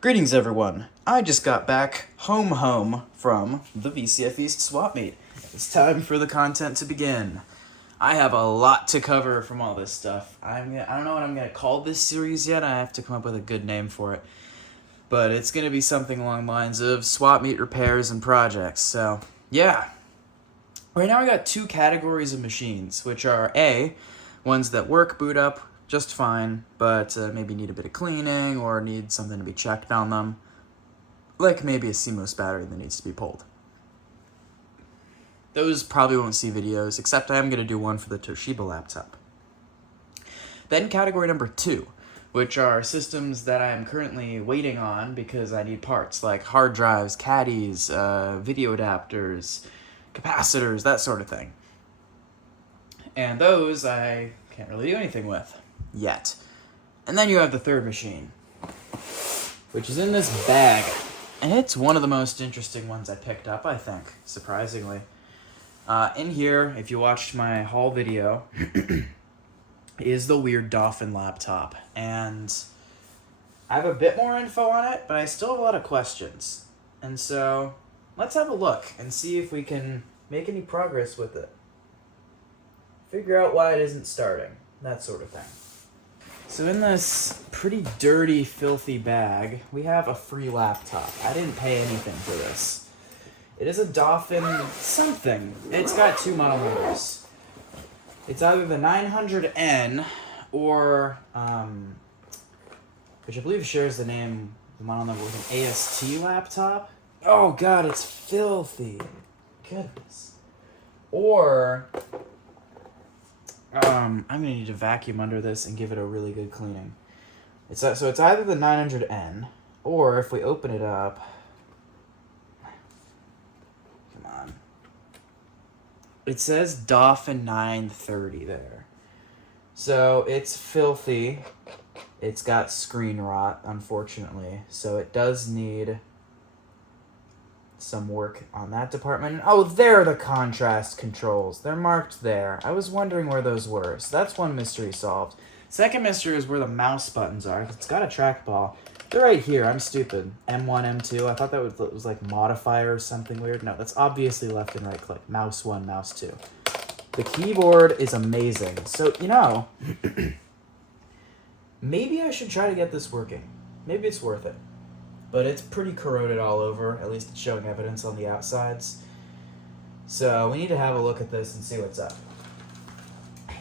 Greetings, everyone. I just got back home from the VCF East swap meet. It's time for the content to begin. I have a lot to cover from all this stuff. I don't know what I'm going to call this series yet. I have to come up with a good name for it. But it's going to be something along the lines of swap meet repairs and projects. So, yeah. Right now I got two categories of machines, which are A, ones that work, boot up just fine, but maybe need a bit of cleaning or need something to be checked on them. Like maybe a CMOS battery that needs to be pulled. Those probably won't see videos, except I am going to do one for the Toshiba laptop. Then category number 2, which are systems that I'm currently waiting on because I need parts, like hard drives, caddies, video adapters, capacitors, that sort of thing. And those I can't really do anything with yet. And then you have the third machine, which is in this bag. And it's one of the most interesting ones I picked up, I think, surprisingly. In here, if you watched my haul video, is the weird Dauphin laptop. And I have a bit more info on it, but I still have a lot of questions. And so, let's have a look and see if we can make any progress with it. Figure out why it isn't starting, that sort of thing. So in this pretty dirty, filthy bag, we have a free laptop. I didn't pay anything for this. It is a Dauphin something. It's got two model numbers. It's either the 900N or, which I believe shares the model number with an AST laptop. Oh god, it's filthy. Goodness. Or I'm gonna need to vacuum under this and give it a really good cleaning. So it's either the 900N, or if we open it up, come on, it says Dauphin 930 there. So it's filthy. It's got screen rot, unfortunately, so it does need some work on that department. Oh, there are the contrast controls. They're marked there. I was wondering where those were. So that's one mystery solved. Second mystery is where the mouse buttons are. It's got a trackball. They're right here. I'm stupid. M1, M2. I thought that was like modifier or something weird. No, that's obviously left and right click. Mouse 1, mouse 2. The keyboard is amazing. So, maybe I should try to get this working. Maybe it's worth it. But it's pretty corroded all over, at least it's showing evidence on the outsides. So we need to have a look at this and see what's up.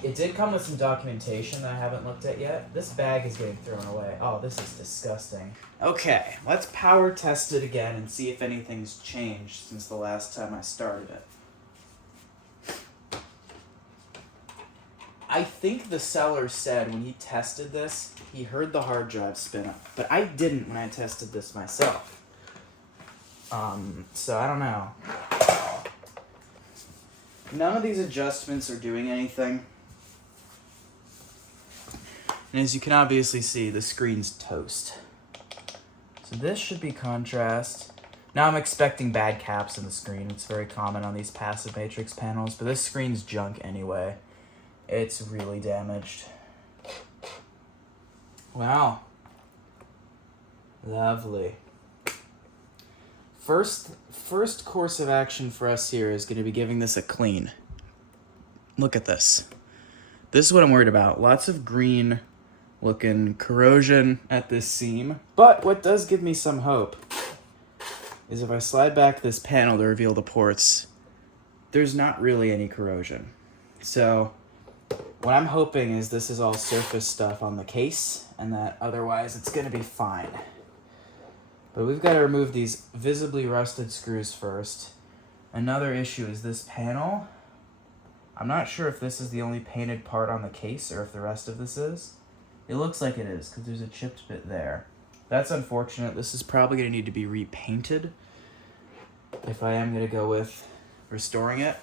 It did come with some documentation that I haven't looked at yet. This bag is getting thrown away. Oh, this is disgusting. Okay, let's power test it again and see if anything's changed since the last time I started it. I think the seller said when he tested this, he heard the hard drive spin up, but I didn't when I tested this myself. So I don't know. None of these adjustments are doing anything. And as you can obviously see, the screen's toast. So this should be contrast. Now I'm expecting bad caps in the screen. It's very common on these passive matrix panels, but this screen's junk anyway. It's really damaged. Wow. Lovely. First course of action for us here is going to be giving this a clean. Look at this. This is what I'm worried about. Lots of green looking corrosion at this seam. But what does give me some hope is if I slide back this panel to reveal the ports, there's not really any corrosion. So what I'm hoping is this is all surface stuff on the case and that otherwise it's going to be fine. But we've got to remove these visibly rusted screws first. Another issue is this panel. I'm not sure if this is the only painted part on the case or if the rest of this is. It looks like it is because there's a chipped bit there. That's unfortunate. This is probably going to need to be repainted if I am going to go with restoring it.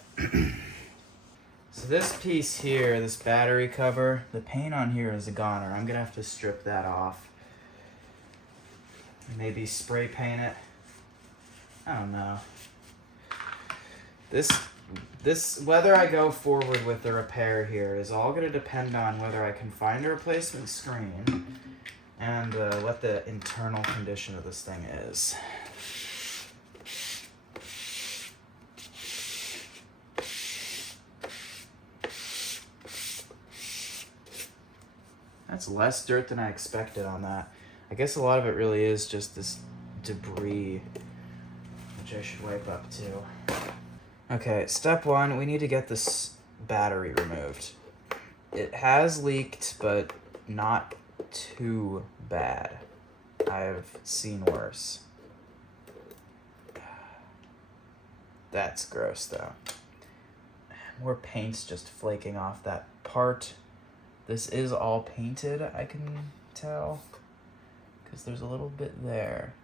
So this piece here, this battery cover, the paint on here is a goner. I'm going to have to strip that off. Maybe spray paint it. I don't know. This whether I go forward with the repair here is all going to depend on whether I can find a replacement screen and what the internal condition of this thing is. That's less dirt than I expected on that. I guess a lot of it really is just this debris, which I should wipe up too. Okay, step one, we need to get this battery removed. It has leaked, but not too bad. I've seen worse. That's gross though. More paint's just flaking off that part. This is all painted, I can tell, because there's a little bit there.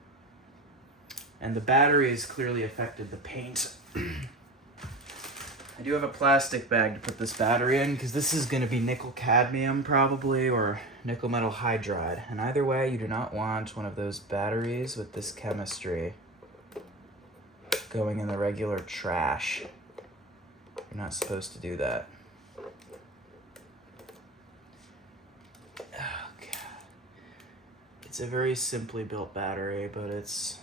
And the battery has clearly affected the paint. I do have a plastic bag to put this battery in, because this is going to be nickel cadmium probably, or nickel metal hydride. And either way, you do not want one of those batteries with this chemistry going in the regular trash. You're not supposed to do that. Oh, God. It's a very simply built battery, but it's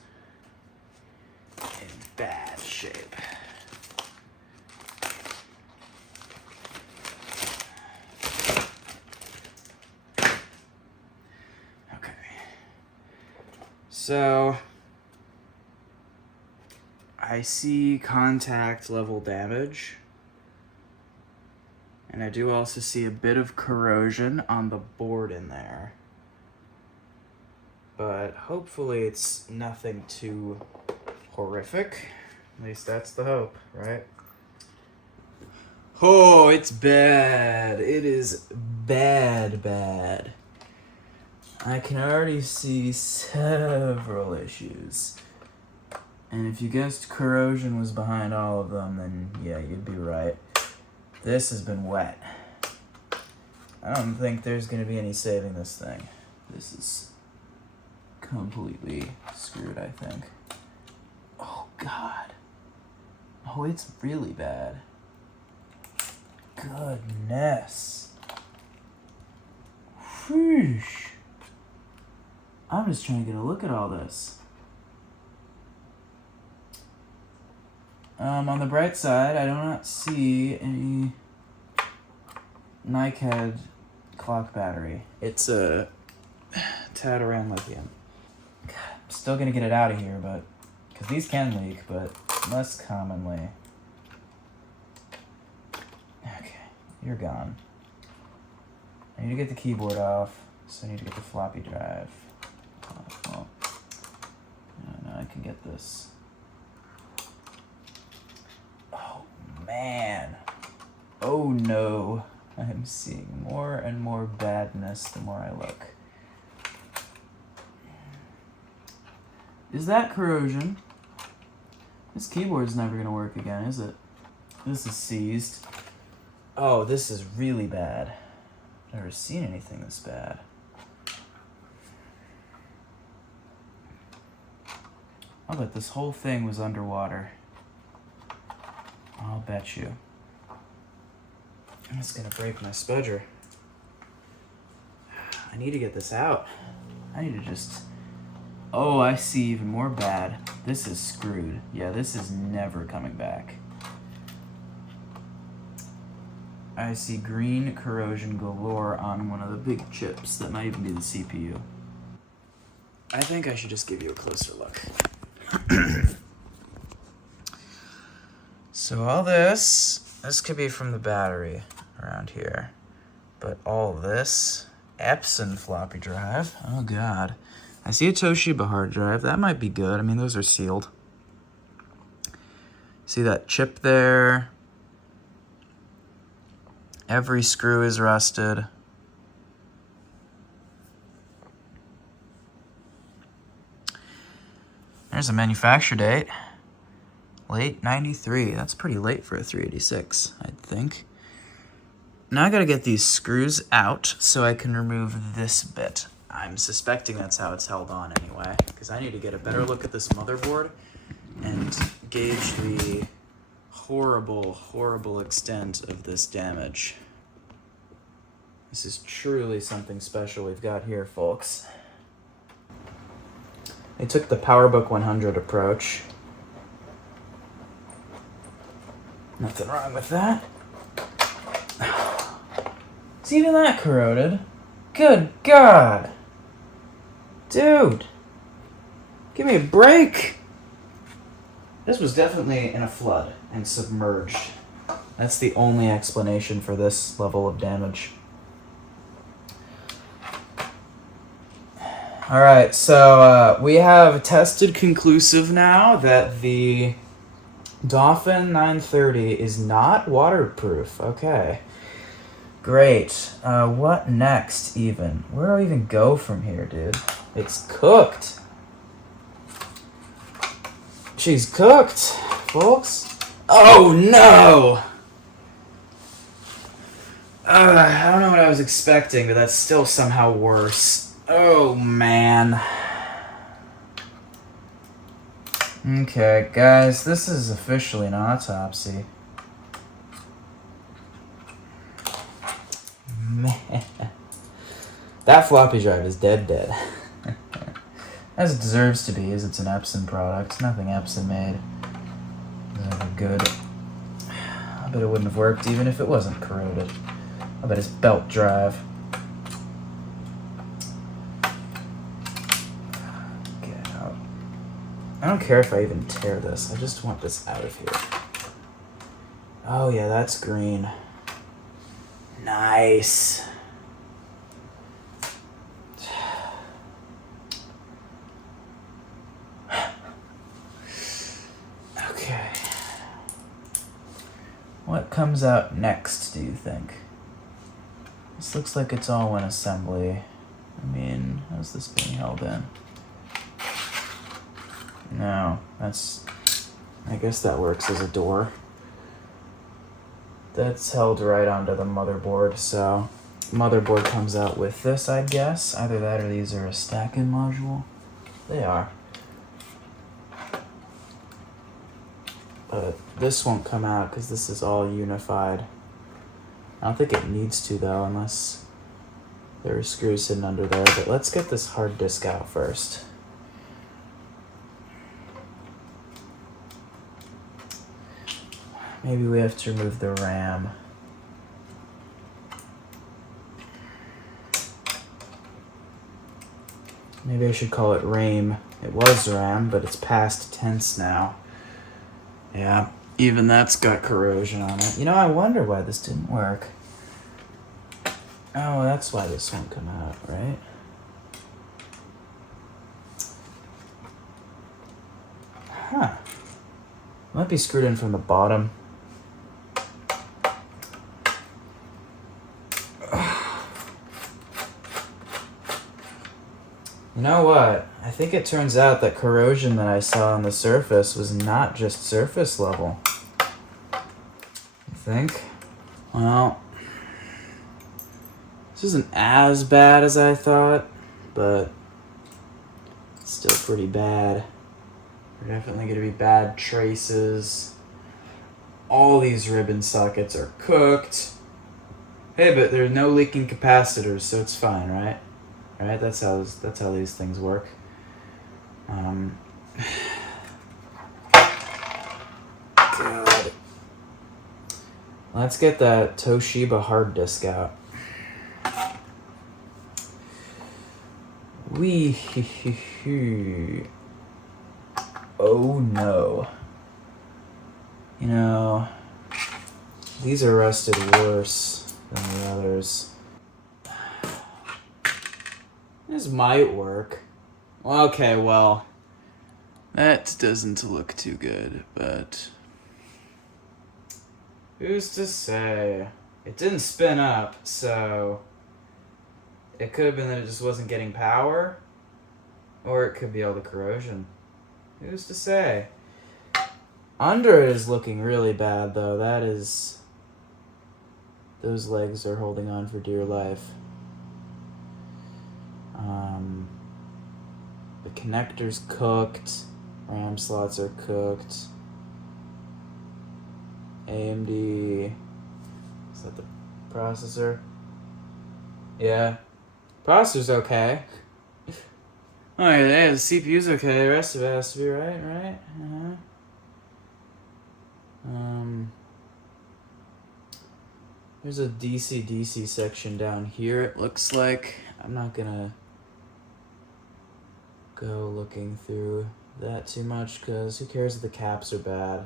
in bad shape. Okay. So I see contact level damage. And I do also see a bit of corrosion on the board in there. But hopefully it's nothing too horrific. At least that's the hope, right? Oh, it's bad. It is bad, bad. I can already see several issues. And if you guessed corrosion was behind all of them, then yeah, you'd be right. This has been wet. I don't think there's gonna be any saving this thing. This is completely screwed, I think. Oh, God. Oh, it's really bad. Goodness. Whoosh. I'm just trying to get a look at all this. On the bright side, I do not see any NiCad clock battery. It's a tad around lithium. God, I'm still gonna get it out of here, but because these can leak, but less commonly. Okay, you're gone. I need to get the keyboard off, so I need to get the floppy drive. Well, no, I can get this. Oh, man. Oh, no. I am seeing more and more badness the more I look. Is that corrosion? This keyboard's never going to work again, is it? This is seized. Oh, this is really bad. I've never seen anything this bad. I'll bet this whole thing was underwater. I'll bet you. It's gonna break my spudger. I need to get this out. I need to just... Oh, I see even more bad. This is screwed. Yeah, this is never coming back. I see green corrosion galore on one of the big chips. That might even be the CPU. I think I should just give you a closer look. So all this could be from the battery around here. But all this, Epson floppy drive, oh God. I see a Toshiba hard drive, that might be good. I mean, those are sealed. See that chip there? Every screw is rusted. There's a manufacture date. Late 93. That's pretty late for a 386, I think. Now I gotta get these screws out so I can remove this bit. I'm suspecting that's how it's held on anyway, because I need to get a better look at this motherboard and gauge the horrible, horrible extent of this damage. This is truly something special we've got here, folks. They took the PowerBook 100 approach. Nothing wrong with that. Is even that corroded? Good God. Dude. Give me a break. This was definitely in a flood and submerged. That's the only explanation for this level of damage. Alright, so we have tested conclusive now that the Dauphin 930 is not waterproof. Okay. Great. What next, even? Where do I even go from here, dude? It's cooked. She's cooked, folks. Oh, no! I don't know what I was expecting, but that's still somehow worse. Oh, man. Okay, guys, this is officially an autopsy. Man. That floppy drive is dead. As it deserves to be, as it's an Epson product. Nothing Epson made is ever good. I bet it wouldn't have worked even if it wasn't corroded. I bet it's belt drive. Get out. I don't care if I even tear this. I just want this out of here. Oh yeah, that's green. Nice. Okay. What comes out next, do you think? This looks like it's all in assembly. I mean, how's this being held in? No, that's... I guess that works as a door. That's held right onto the motherboard, so motherboard comes out with this, I guess. Either that or these are a stacking module. They are. But this won't come out because this is all unified. I don't think it needs to though, unless there are screws hidden under there. But let's get this hard disk out first. Maybe we have to remove the RAM. Maybe I should call it RAM. It was RAM, but it's past tense now. Yeah, even that's got corrosion on it. You know, I wonder why this didn't work. Oh, that's why this won't come out, right? Huh. Might be screwed in from the bottom. You know what? I think it turns out that corrosion that I saw on the surface was not just surface level. You think? Well, this isn't as bad as I thought, but it's still pretty bad. There are definitely going to be bad traces. All these ribbon sockets are cooked. Hey, but there's no leaking capacitors, so it's fine, right? Right? That's how these things work. God. Let's get that Toshiba hard disk out. Oh no. You know, these are rusted worse than the others. This might work. Okay, well, that doesn't look too good, but who's to say? It didn't spin up, so it could have been that it just wasn't getting power, or it could be all the corrosion. Who's to say? Under it is looking really bad, though. That is... Those legs are holding on for dear life. The connector's cooked. RAM slots are cooked. AMD... Is that the processor? Yeah. Processor's okay. Alright, hey, the CPU's okay, the rest of it has to be right? There's a DC-DC section down here, it looks like. I'm not gonna go looking through that too much, because who cares if the caps are bad?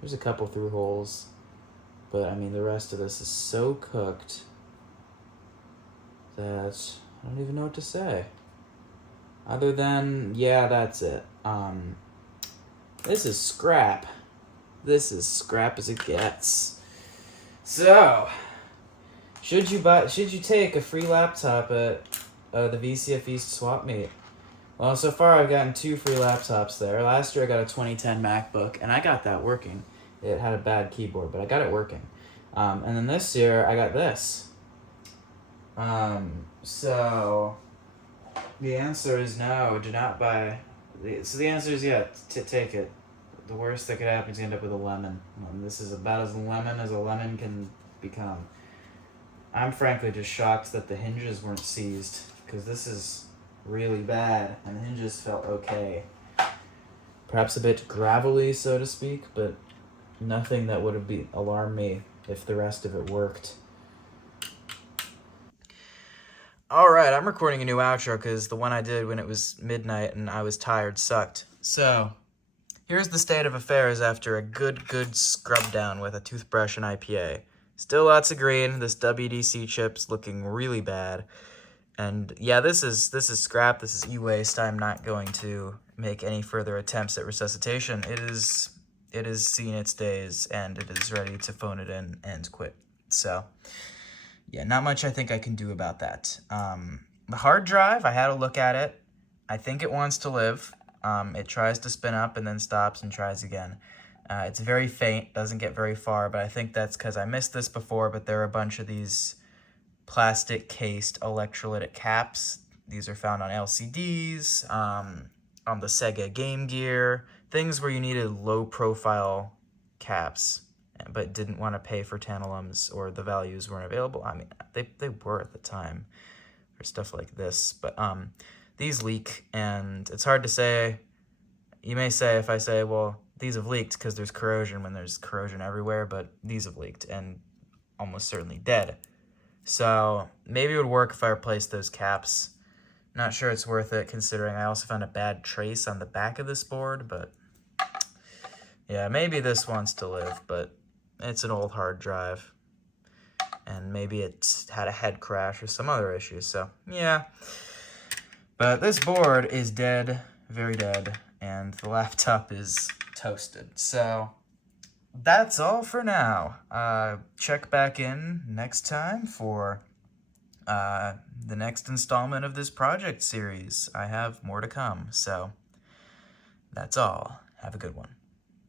There's a couple through holes, but I mean, the rest of this is so cooked that I don't even know what to say. Other than, yeah, that's it. This is scrap. This is scrap as it gets. So, should you take a free laptop at the VCF East swap meet? Well, so far I've gotten 2 free laptops there. Last year I got a 2010 MacBook, and I got that working. It had a bad keyboard, but I got it working. And then this year I got this. So the answer is no, do not buy. So the answer is yeah, take it. The worst that could happen is you end up with a lemon. And this is about as lemon as a lemon can become. I'm frankly just shocked that the hinges weren't seized, because this is really bad, and the hinges felt okay. Perhaps a bit gravelly, so to speak, but nothing that would have alarmed me if the rest of it worked. Alright, I'm recording a new outro because the one I did when it was midnight and I was tired sucked. So, here's the state of affairs after a good scrub down with a toothbrush and IPA. Still lots of green, this WDC chip's looking really bad. And yeah, this is scrap, this is e-waste. I'm not going to make any further attempts at resuscitation. It is seen its days, and it is ready to phone it in and quit. So, yeah, not much I think I can do about that. The hard drive, I had a look at it. I think it wants to live. It tries to spin up and then stops and tries again. It's very faint, doesn't get very far, but I think that's because I missed this before, but there are a bunch of these plastic-cased electrolytic caps. These are found on LCDs, on the Sega Game Gear, things where you needed low-profile caps, but didn't want to pay for tantalums or the values weren't available. I mean, they were at the time for stuff like this, but these leak, and it's hard to say. You may say, if I say, well, these have leaked because there's corrosion when there's corrosion everywhere, but these have leaked and almost certainly dead. So maybe it would work if I replaced those caps. Not sure it's worth it, considering I also found a bad trace on the back of this board, but yeah, maybe this wants to live, but it's an old hard drive, and maybe it's had a head crash or some other issue, so yeah. But this board is dead, very dead, and the laptop is toasted, so that's all for now. Check back in next time for the next installment of this project series. I have more to come, so that's all. Have a good one.